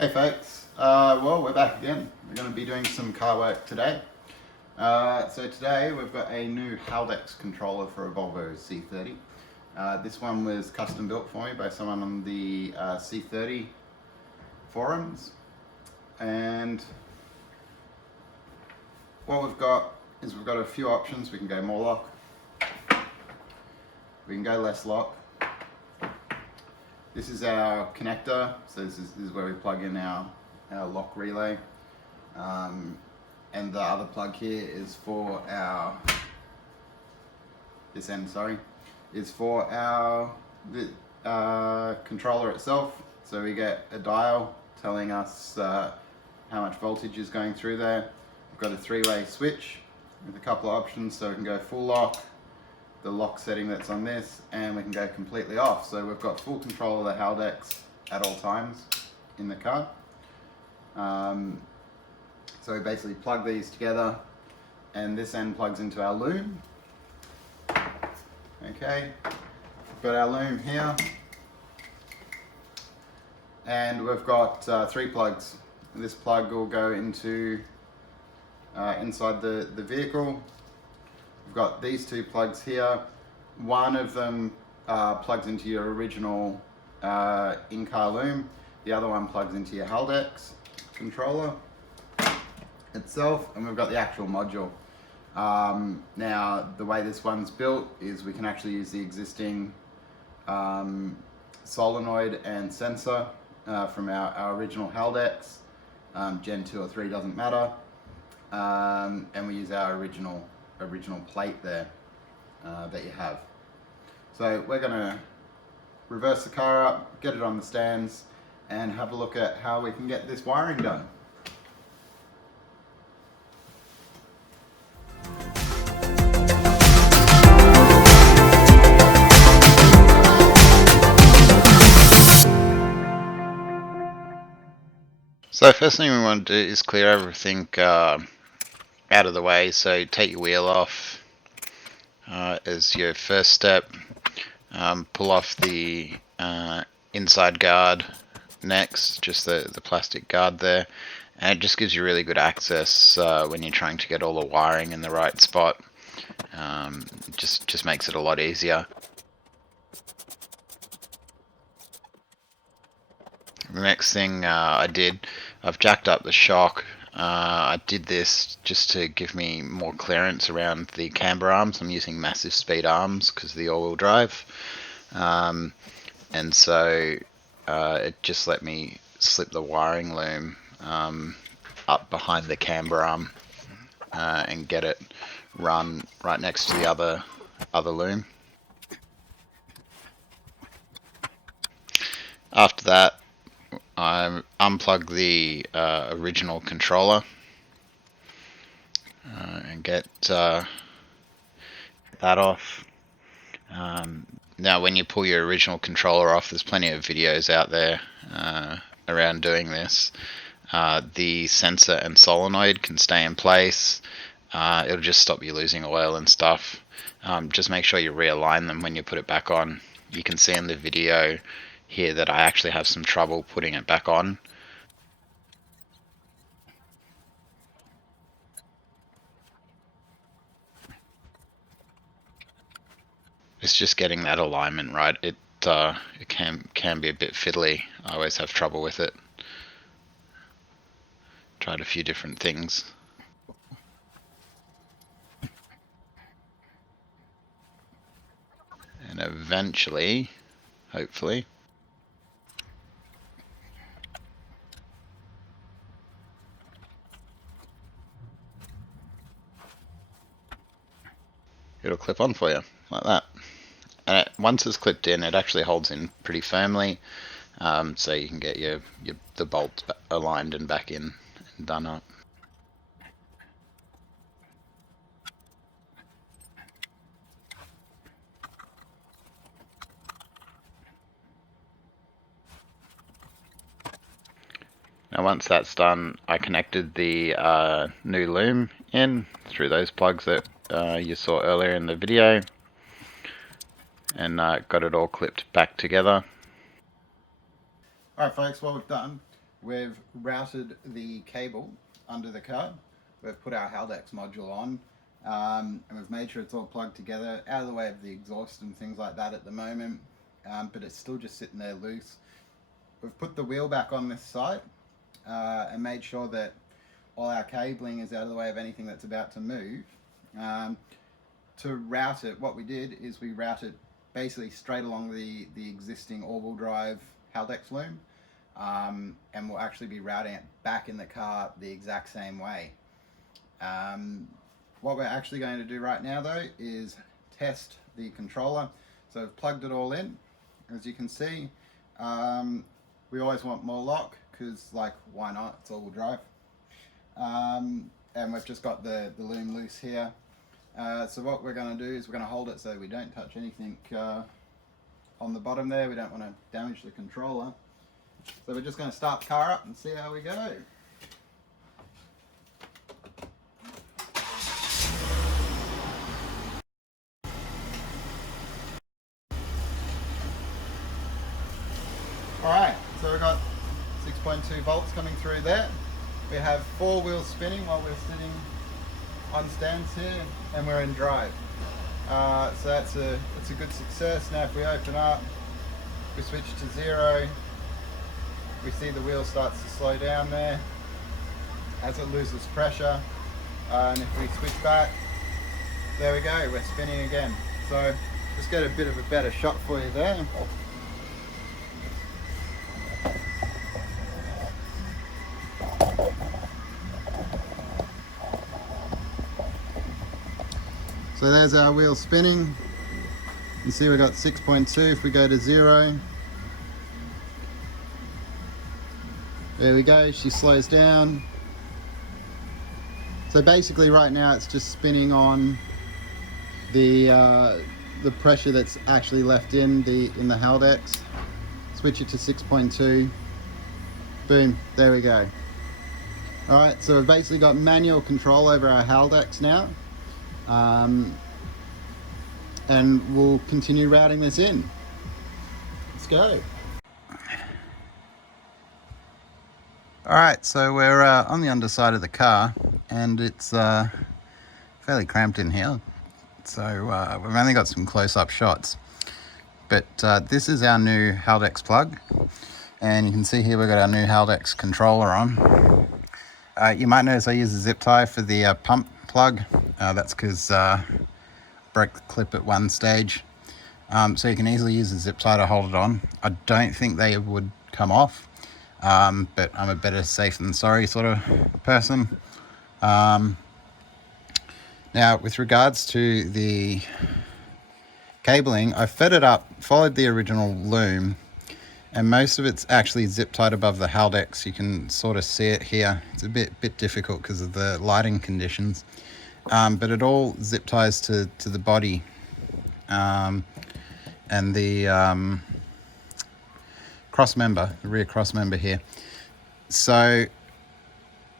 Hey folks, well we're back again. We're going to be doing some car work today. So today we've got a new Haldex controller for a Volvo C30. This one was custom built for me by someone on the C30 forums. And what we've got is we've got a few options. We can go more lock, we can go less lock. This is our connector, so this is where we plug in our lock relay. And the other plug here is for our, this end, sorry, is for our controller itself. So we get a dial telling us how much voltage is going through there. We've got a three-way switch with a couple of options, so we can go full lock, the lock setting that's on this, and we can go completely off. So we've got full control of the Haldex at all times in the car. So we basically plug these together, and this end plugs into our loom. Okay, we've got our loom here, and we've got 3 plugs. This plug will go into inside the vehicle. We've got these 2 plugs here. One of them plugs into your original in-car loom. The other one plugs into your Haldex controller itself, and we've got the actual module. Now, the way this one's built is we can actually use the existing solenoid and sensor from our original Haldex. Gen 2 or 3 doesn't matter. And we use our original plate there that you have. So we're going to reverse the car up, get it on the stands, and have a look at how we can get this wiring done. So first thing we want to do is clear everything out of the way. So take your wheel off as your first step. Pull off the inside guard next, just the plastic guard there, and it just gives you really good access when you're trying to get all the wiring in the right spot. Just makes it a lot easier. The next thing I've jacked up the shock. I did this just to give me more clearance around the camber arms. I'm using massive speed arms because of the all-wheel drive. And so it just let me slip the wiring loom up behind the camber arm and get it run right next to the other loom. After that, I unplug the original controller and get that off. Now when you pull your original controller off, there's plenty of videos out there around doing this. The sensor and solenoid can stay in place. It'll just stop you losing oil and stuff. Just make sure you realign them when you put it back on. You can see in the video here that I actually have some trouble putting it back on. It's just getting that alignment right. It can be a bit fiddly. I always have trouble with it. Tried a few different things. And eventually, hopefully, it'll clip on for you, like that. And once it's clipped in, it actually holds in pretty firmly, so you can get the bolts aligned and back in and done up. Now once that's done, I connected the new loom in through those plugs that you saw earlier in the video, and got it all clipped back together. Alright folks, what we've done We've routed the cable under the car. We've put our Haldex module on, and we've made sure it's all plugged together, out of the way of the exhaust and things like that at the moment, but it's still just sitting there loose. We've put the wheel back on this side and made sure that all our cabling is out of the way of anything that's about to move. To route it, what we did is we routed basically straight along the existing all-wheel drive Haldex loom, and we'll actually be routing it back in the car the exact same way. What we're actually going to do right now though is test the controller. So I've plugged it all in, as you can see. We always want more lock because, like, why not? It's all-wheel drive. And we've just got the loom loose here. So what we're going to do is we're going to hold it so we don't touch anything on the bottom there. We don't want to damage the controller. So we're just going to start the car up and see how we go. Alright, so we've got 6.2 volts coming through there. We have 4 wheels spinning while we're sitting on stands here, and we're in drive. So that's a good success. Now if we open up, we switch to 0, we see the wheel starts to slow down there as it loses pressure. And if we switch back, there we go, we're spinning again. So just get a bit of a better shot for you there. So there's our wheel spinning. You see we've got 6.2. If we go to 0, there we go, she slows down. So basically right now it's just spinning on the pressure that's actually left in the Haldex. Switch it to 6.2. Boom, there we go. Alright, so we've basically got manual control over our Haldex now. And we'll continue routing this in. Let's go. Alright, so we're on the underside of the car, and it's fairly cramped in here. So we've only got some close-up shots. But this is our new Haldex plug. And you can see here we've got our new Haldex controller on. You might notice I use a zip tie for the pump plug. That's because broke the clip at one stage. So you can easily use a zip tie to hold it on. I don't think they would come off, but I'm a better safe than sorry sort of person. Now with regards to the cabling, I fed it up, followed the original loom, and most of it's actually zip tied above the Haldex. You can sort of see it here. It's a bit difficult because of the lighting conditions. But it all zip ties to the body and the cross member, the rear cross member here, so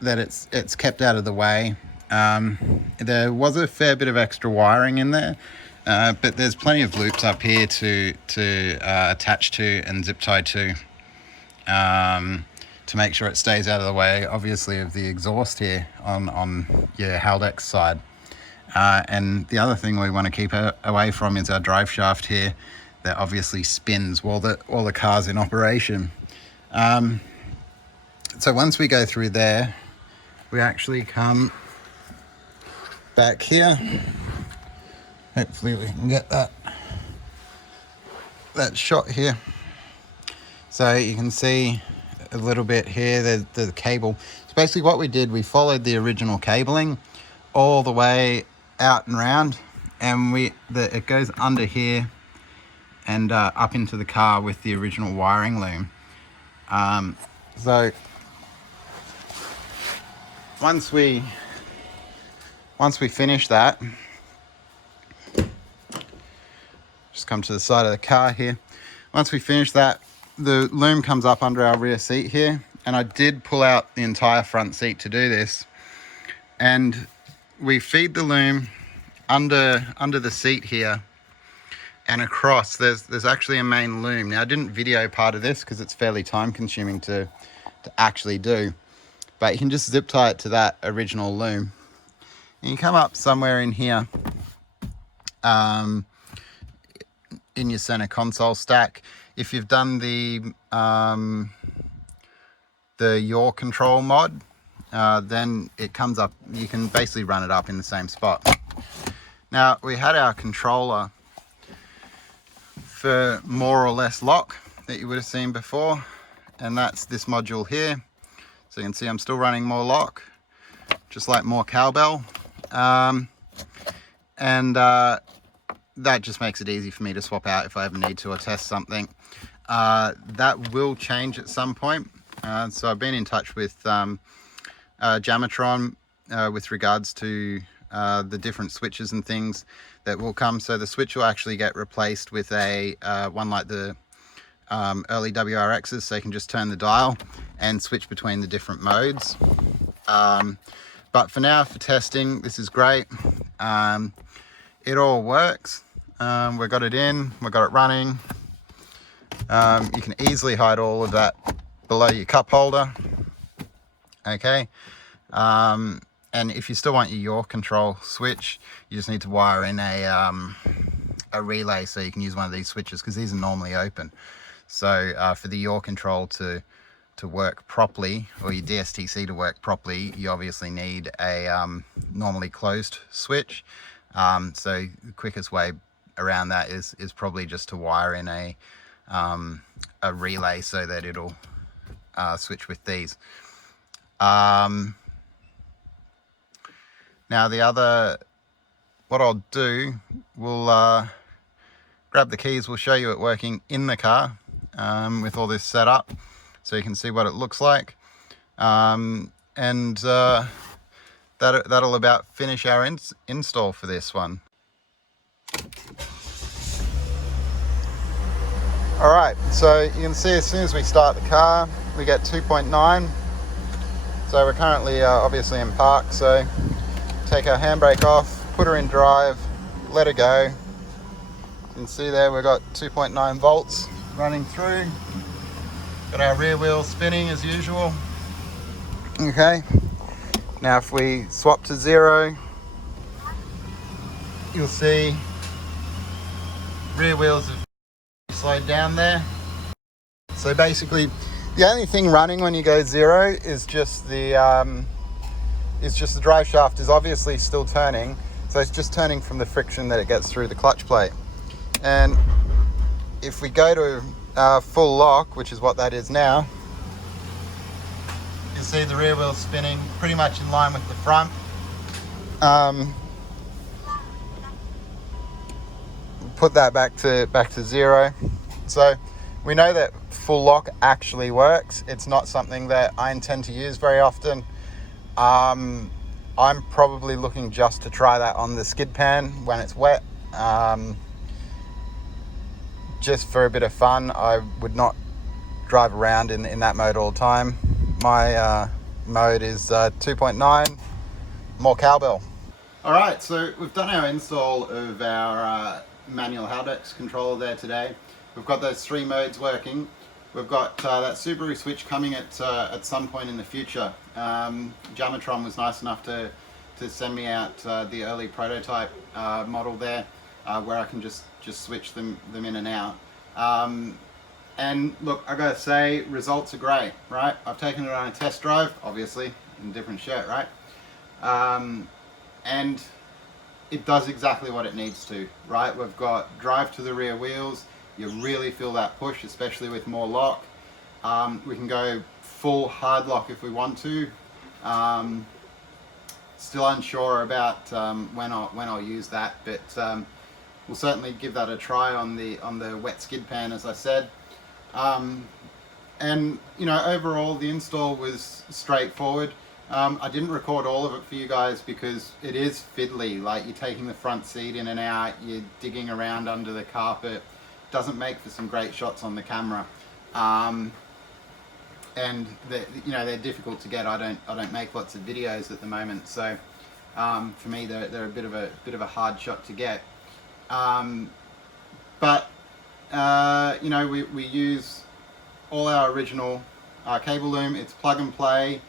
that it's kept out of the way. There was a fair bit of extra wiring in there, but there's plenty of loops up here to attach to and zip tie to make sure it stays out of the way, obviously, of the exhaust here on your Haldex side. And the other thing we want to keep away from is our drive shaft here that obviously spins while the car's in operation. So once we go through there, we actually come back here. Hopefully we can get that shot here. So you can see a little bit here, the cable. So basically what we did, we followed the original cabling all the way out and round, and it goes under here and up into the car with the original wiring loom. So once we finish that, just come to the side of the car here. Once we finish that, the loom comes up under our rear seat here, and I did pull out the entire front seat to do this, and we feed the loom under the seat here and across. There's actually a main loom. Now I didn't video part of this because it's fairly time consuming to to actually do. But you can just zip tie it to that original loom. And you come up somewhere in here, in your center console stack. If you've done the yaw control mod, then it comes up, you can basically run it up in the same spot. Now, we had our controller for more or less lock that you would have seen before, and that's this module here. So you can see I'm still running more lock, just like more cowbell. That just makes it easy for me to swap out if I ever need to or test something. That will change at some point. So I've been in touch with Jamatron with regards to the different switches and things that will come. So the switch will actually get replaced with a one like the early WRXs, so you can just turn the dial and switch between the different modes. But for now, for testing, this is great. It all works. We've got it in, we've got it running. You can easily hide all of that below your cup holder. Okay. And if you still want your yaw control switch, you just need to wire in a relay so you can use one of these switches, because these are normally open. So for the yaw control to work properly, or your DSTC to work properly, you obviously need a normally closed switch. So the quickest way around that is probably just to wire in a relay so that it'll switch with these. Now what I'll do, we'll grab the keys, we'll show you it working in the car with all this set up, so you can see what it looks like. That'll about finish our install for this one. Alright, so you can see as soon as we start the car, we get 2.9. So we're currently obviously in park, so take our handbrake off, put her in drive, let her go. You can see there we've got 2.9 volts running through. Got our rear wheel spinning as usual. Okay, now if we swap to 0, you'll see rear wheels have slowed down there. So basically the only thing running when you go 0 is just the drive shaft is obviously still turning, so it's just turning from the friction that it gets through the clutch plate. And if we go to full lock, which is what that is now, you'll see the rear wheel spinning pretty much in line with the front. Put that back to 0. So we know that full lock actually works. It's not something that I intend to use very often. I'm probably looking just to try that on the skid pan when it's wet. Just for a bit of fun. I would not drive around in that mode all the time. My mode is 2.9, more cowbell. Alright, so we've done our install of our manual Haldex controller there today. We've got those 3 modes working. We've got that Subaru switch coming at some point in the future. Jamatron was nice enough to send me out the early prototype model there, where I can just switch them in and out. And look, I gotta say, results are great, right? I've taken it on a test drive, obviously, in a different shirt, right? And it does exactly what it needs to, right? We've got drive to the rear wheels. You really feel that push, especially with more lock. We can go full hard lock if we want to. Still unsure about when I'll use that, but we'll certainly give that a try on the wet skid pan, as I said. And you know, overall the install was straightforward. I didn't record all of it for you guys because it is fiddly. Like, you're taking the front seat in and out, you're digging around under the carpet. Doesn't make for some great shots on the camera. And they're difficult to get. I don't make lots of videos at the moment, so for me they're a bit of a hard shot to get. But we use all our original cable loom. It's plug and play.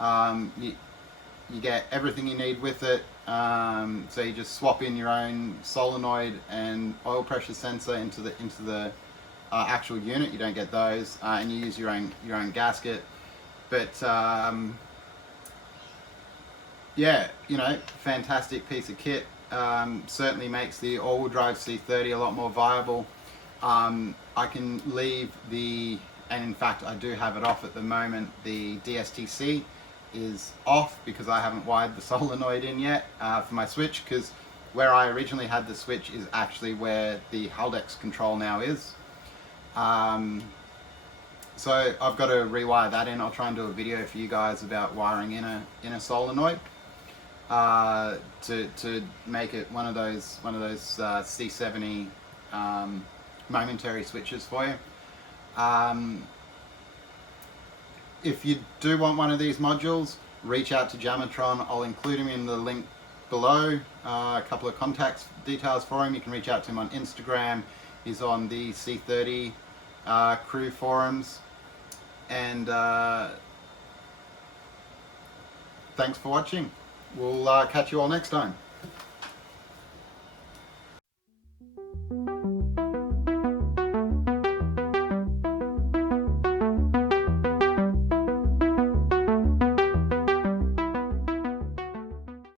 You get everything you need with it. So you just swap in your own solenoid and oil pressure sensor into the actual unit. You don't get those, and you use your own gasket. But yeah, you know, fantastic piece of kit. Certainly makes the all-wheel drive C30 a lot more viable. I can leave and in fact I do have it off at the moment, the DSTC is off because I haven't wired the solenoid in yet for my switch, because where I originally had the switch is actually where the Haldex control now is. So I've got to rewire that in. I'll try and do a video for you guys about wiring in a solenoid to make it one of those C70 momentary switches for you. If you do want one of these modules, reach out to Jamatron. I'll include him in the link below. A couple of contact details for him. You can reach out to him on Instagram. He's on the C30 crew forums. And thanks for watching. We'll catch you all next time.